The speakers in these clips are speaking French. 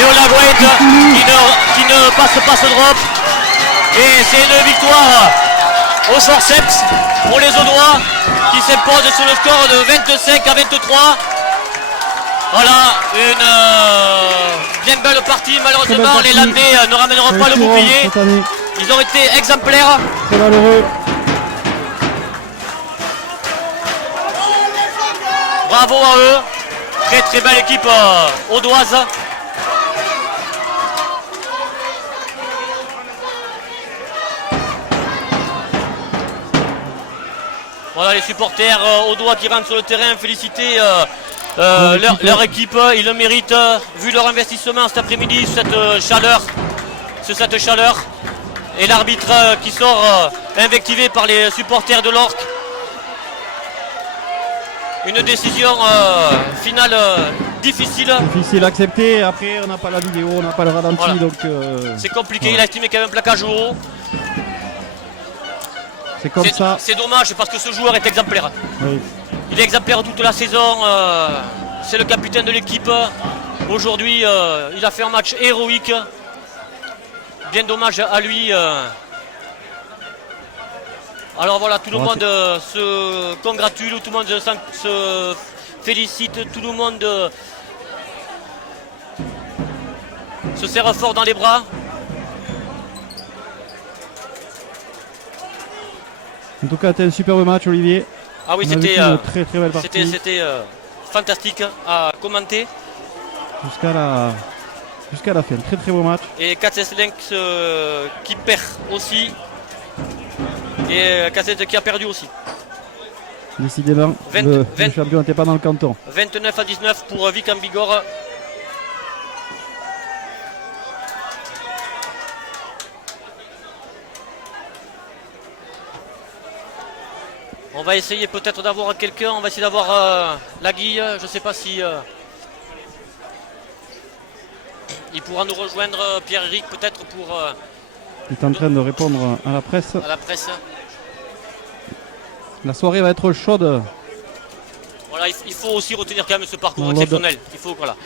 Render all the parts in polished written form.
et Olagouet qui ne passe pas ce drop. Et c'est une victoire au forceps pour les Audois qui s'imposent sur le score de 25-23. Voilà, une bien belle partie. Malheureusement, les Landais ne ramèneront pas le bouclier. Ils ont été exemplaires. Très malheureux. Bravo à eux. Très très belle équipe audoise. Voilà les supporters audois qui rentrent sur le terrain, féliciter leur équipe, ils le méritent vu leur investissement cet après-midi, sur cette chaleur. Et l'arbitre qui sort invectivé par les supporters de l'Orc. Une décision finale difficile. Difficile à accepter, après on n'a pas la vidéo, on n'a pas le ralenti, Voilà. donc... c'est compliqué, voilà. Il a estimé qu'il y avait un plaquage au haut. C'est comme ça. C'est dommage parce que ce joueur est exemplaire. Oui. Il est exemplaire toute la saison, c'est le capitaine de l'équipe. Aujourd'hui, il a fait un match héroïque. Bien dommage à lui. Alors voilà, tout le monde se congratule, tout le monde se félicite, tout le monde se serre fort dans les bras. En tout cas, c'était un superbe match, Olivier. Ah oui, On a c'était vécu une très très belle partie. c'était fantastique à commenter. Jusqu'à la fin, très très beau match. Et Katsas Lynx qui perd aussi. Et Katsas qui a perdu aussi. Décidément, le champion n'était pas dans le canton. 29-19 pour Vic en Bigorre. On va essayer peut-être d'avoir quelqu'un, on va essayer d'avoir la Guille, je ne sais pas si il pourra nous rejoindre, Pierre-Éric peut-être pour... il est en train de répondre à la presse. À la presse. La soirée va être chaude. Voilà, il faut aussi retenir quand même ce parcours exceptionnel. Il faut, voilà.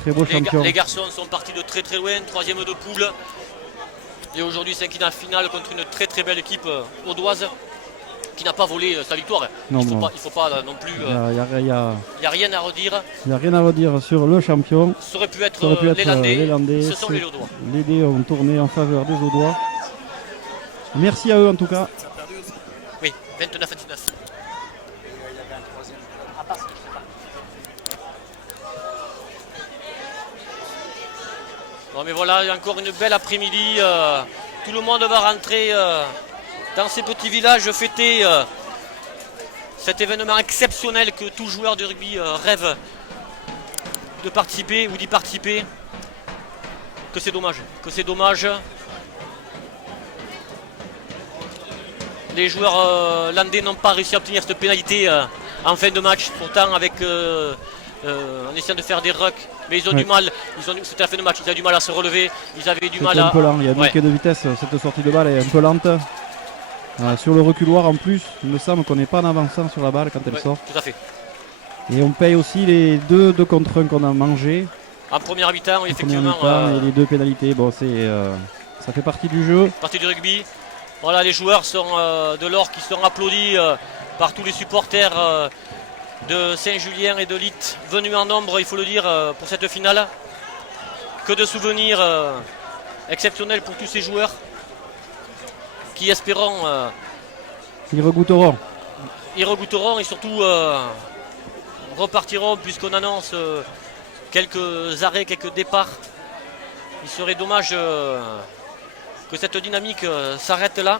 Très beau champion. Les garçons sont partis de très très loin, troisième de poule. Et aujourd'hui c'est en finale contre une très très belle équipe audoise qui n'a pas volé sa victoire. Non, il ne faut pas non plus... Il n'y a rien à redire. Il n'y a rien à redire sur le champion. Ça aurait pu être, les Landais. Ce sont les Audois. Les dés ont tourné en faveur des Audois. Merci à eux en tout cas. Oui, 29-19. Non mais voilà, encore une belle après-midi. Tout le monde va rentrer dans ces petits villages fêter cet événement exceptionnel que tout joueur de rugby rêve de participer ou d'y participer. Que c'est dommage. Les joueurs landais n'ont pas réussi à obtenir cette pénalité en fin de match, pourtant avec en essayant de faire des rucks, mais ils ont du mal, c'était la fin de match, ils avaient du mal à se relever, ils avaient du mal à... un peu lent, il y a manqué de vitesse, cette sortie de balle est un peu lente. Sur le reculoir en plus, il me semble qu'on n'est pas en avançant sur la balle quand elle sort. Tout à fait. Et on paye aussi les deux contre 1 qu'on a mangé. En première mi-temps, effectivement. Et les deux pénalités, bon, ça fait partie du jeu. Partie du rugby. Voilà, les joueurs sont de l'Or qui sont applaudis par tous les supporters de Saint-Julien et de Lite, venus en nombre, il faut le dire, pour cette finale. Que de souvenirs exceptionnels pour tous ces joueurs qui espérons... Ils regoutteront. Et surtout repartiront puisqu'on annonce quelques arrêts, quelques départs. Il serait dommage que cette dynamique s'arrête là.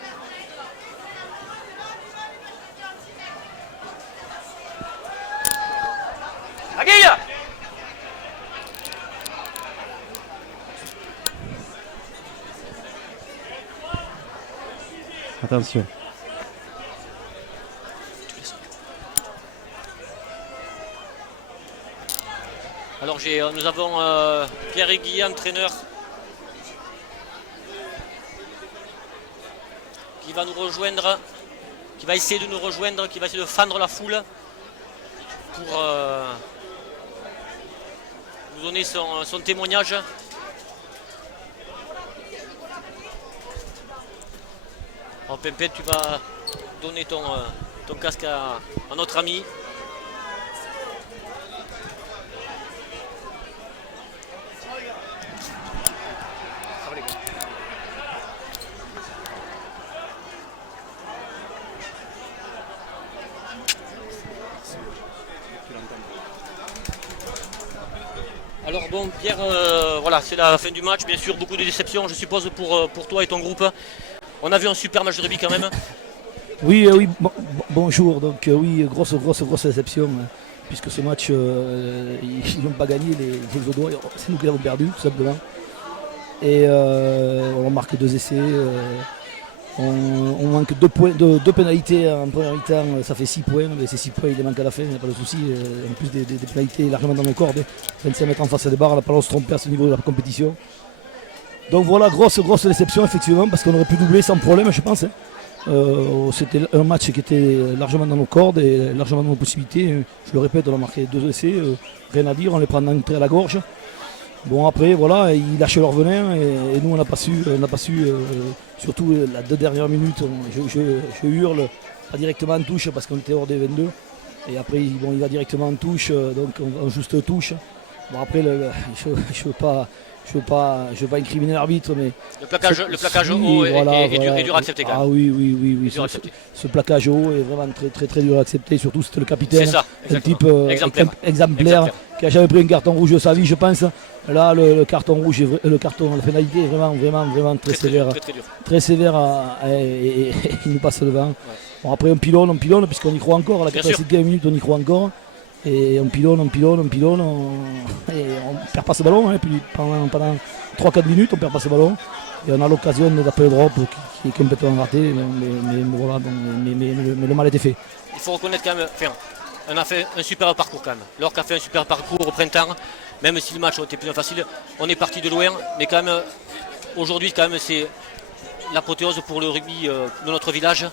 Aguille! Attention. Alors nous avons Pierre Aiguillet, entraîneur, qui va nous rejoindre, qui va essayer de nous rejoindre, qui va essayer de fendre la foule pour nous donner son témoignage. Alors Pimpin, tu vas donner ton casque à notre ami. Alors bon Pierre, voilà, c'est la fin du match, bien sûr, beaucoup de déceptions je suppose pour toi et ton groupe. On a vu un super match de rugby quand même. Oui, bonjour. Donc oui, grosse déception, hein, puisque ce match, ils n'ont pas gagné, les Audois, c'est nous qui l'avons perdu, tout simplement. Et on marque 2 essais, on manque 2 points, 2 pénalités en première mi-temps, ça fait 6 points, mais ces 6 points ils les manquent à la fin, il n'y a pas de souci. En plus des pénalités largement dans nos cordes, 25 mètres en face des barres, on n'a pas le droit de se tromper à ce niveau de la compétition. Donc voilà, grosse déception effectivement, parce qu'on aurait pu doubler sans problème, je pense. Hein. C'était un match qui était largement dans nos cordes et largement dans nos possibilités. Je le répète, on a marqué 2 essais, rien à dire, on les prend d'entrée à la gorge. Bon après voilà, ils lâchaient leur venin et nous on n'a pas su, surtout la 2 dernières minutes, je hurle, pas directement en touche parce qu'on était hors des 22. Et après bon, il va directement en touche, donc en juste touche. Bon après je veux pas incriminer l'arbitre, mais le plaquage haut est dur à accepter quand même. Ah oui. Ce plaquage haut est vraiment très dur à accepter. Surtout c'était le capitaine, un type exemplaire qui a jamais pris un carton rouge de sa vie, je pense. Là le carton rouge, la pénalité est vraiment très sévère, très sévère et il nous passe devant. Ouais. Bon, après on pilonne puisqu'on y croit encore. À la 85e minute on y croit encore. Et on pilonne, et on perd pas ce ballon, hein, puis pendant 3-4 minutes on perd pas ce ballon. Et on a l'occasion d'appeler le drop qui est complètement raté, mais voilà, mais le mal était fait. Il faut reconnaître quand même, on a fait un super parcours quand même. L'Orc a fait un super parcours au printemps, même si le match était plus facile, on est parti de loin, mais quand même aujourd'hui quand même c'est l'apothéose pour le rugby de notre village.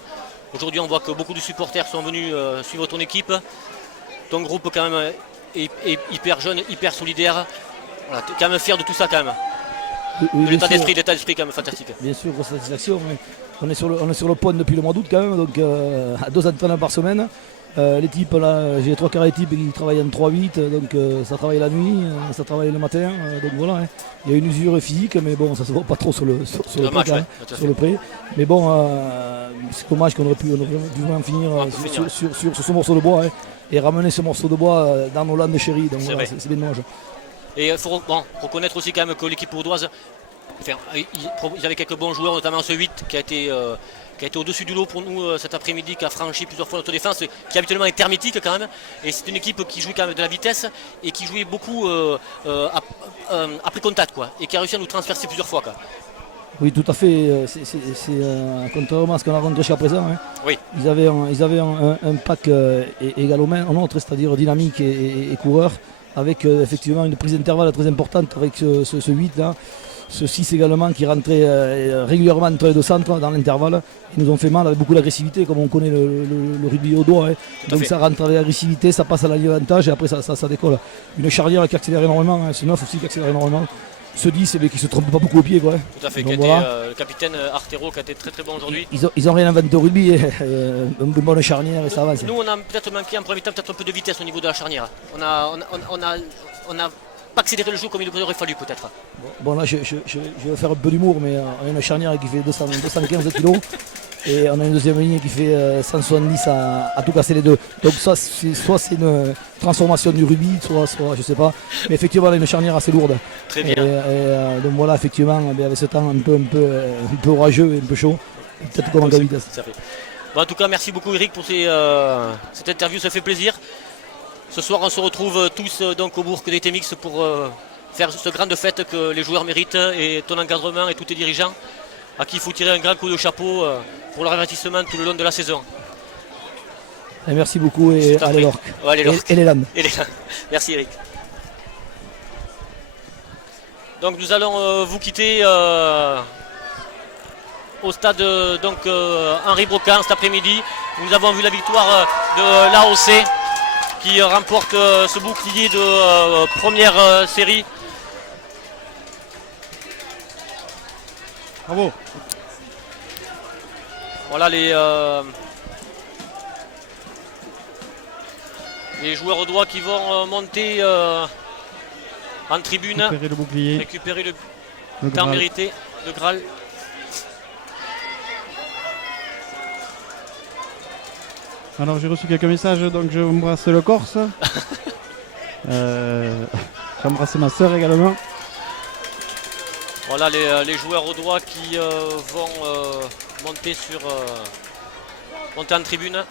Aujourd'hui on voit que beaucoup de supporters sont venus suivre ton équipe. Ton groupe quand même est hyper jeune, hyper solidaire. Voilà, tu es quand même fier de tout ça quand même. L'état d'esprit quand même fantastique. Bien sûr, grosse satisfaction. On est sur le point depuis le mois d'août quand même, donc à 2 entraînements par semaine. Les types là, j'ai 3 quarts d'équipe qui travaillent en 3-8, donc ça travaille la nuit, ça travaille le matin, donc voilà. Hein. Il y a une usure physique, mais bon, ça se voit pas trop sur le pré. Mais bon, c'est dommage qu'on aurait dû vraiment finir sur ce morceau de bois. Hein. Et ramener ce morceau de bois dans nos landes chéries, donc voilà, c'est bien dommage. Et il faut reconnaître aussi quand même que l'équipe bourdoise, ils avaient quelques bons joueurs, notamment ce 8 qui a été au-dessus du lot pour nous cet après-midi, qui a franchi plusieurs fois notre défense, qui habituellement est hermétique quand même. Et c'est une équipe qui jouait quand même de la vitesse et qui jouait beaucoup après contact, quoi, et qui a réussi à nous transpercer plusieurs fois, quoi. Oui, tout à fait. C'est contrairement à ce qu'on a rencontré jusqu'à présent. Hein. Oui. Ils avaient un pack également en autre, c'est-à-dire dynamique et coureur, avec effectivement une prise d'intervalle très importante avec ce 8 là. Ce 6 également qui rentrait régulièrement entre les 2 centres dans l'intervalle. Ils nous ont fait mal avec beaucoup d'agressivité, comme on connaît le rugby au doigt. Hein. Donc ça rentre avec l'agressivité, ça passe à l'avantage et après ça décolle. Une charnière qui accélère énormément, hein. Ce 9 aussi qui accélère énormément. Ce 10 qui ne se trompe pas beaucoup au pied. Quoi. Tout à fait, donc, le capitaine Artero qui a été très bon aujourd'hui. Ils ont rien inventé au rugby, une bonne charnière et ça avance. Nous on a peut-être manqué en premier temps peut-être un peu de vitesse au niveau de la charnière. On a pas accéléré le jeu comme il aurait fallu peut-être. Bon là je vais faire un peu d'humour, mais on a une charnière qui fait 215 kg. Et on a une deuxième ligne qui fait 170 à tout casser les deux. Donc ça, soit c'est une transformation du rugby, soit je sais pas. Mais effectivement, on a une charnière assez lourde. Très bien. Donc voilà, effectivement, avec ce temps un peu orageux et un peu chaud, peut-être qu'on manque de vitesse. Bon, en tout cas, merci beaucoup Eric pour cette interview, ça fait plaisir. Ce soir, on se retrouve tous donc au bourg des Temix pour faire cette grande fête que les joueurs méritent et ton encadrement et tous tes dirigeants, à qui il faut tirer un grand coup de chapeau pour leur investissement tout le long de la saison. Et merci beaucoup et allez l'Orc. Et les Landes. Merci Eric. Donc nous allons vous quitter au stade Henri Brocan cet après-midi. Nous avons vu la victoire de l'AOC qui remporte ce bouclier de première série. Bravo. Voilà les joueurs droits qui vont monter en tribune, Récupérer le bouclier. récupérer le Le temps Graal. mérité, le Graal. Alors j'ai reçu quelques messages, donc je embrasse le Corse. J'ai embrassé ma soeur également. Voilà les joueurs droits qui vont monter en tribune.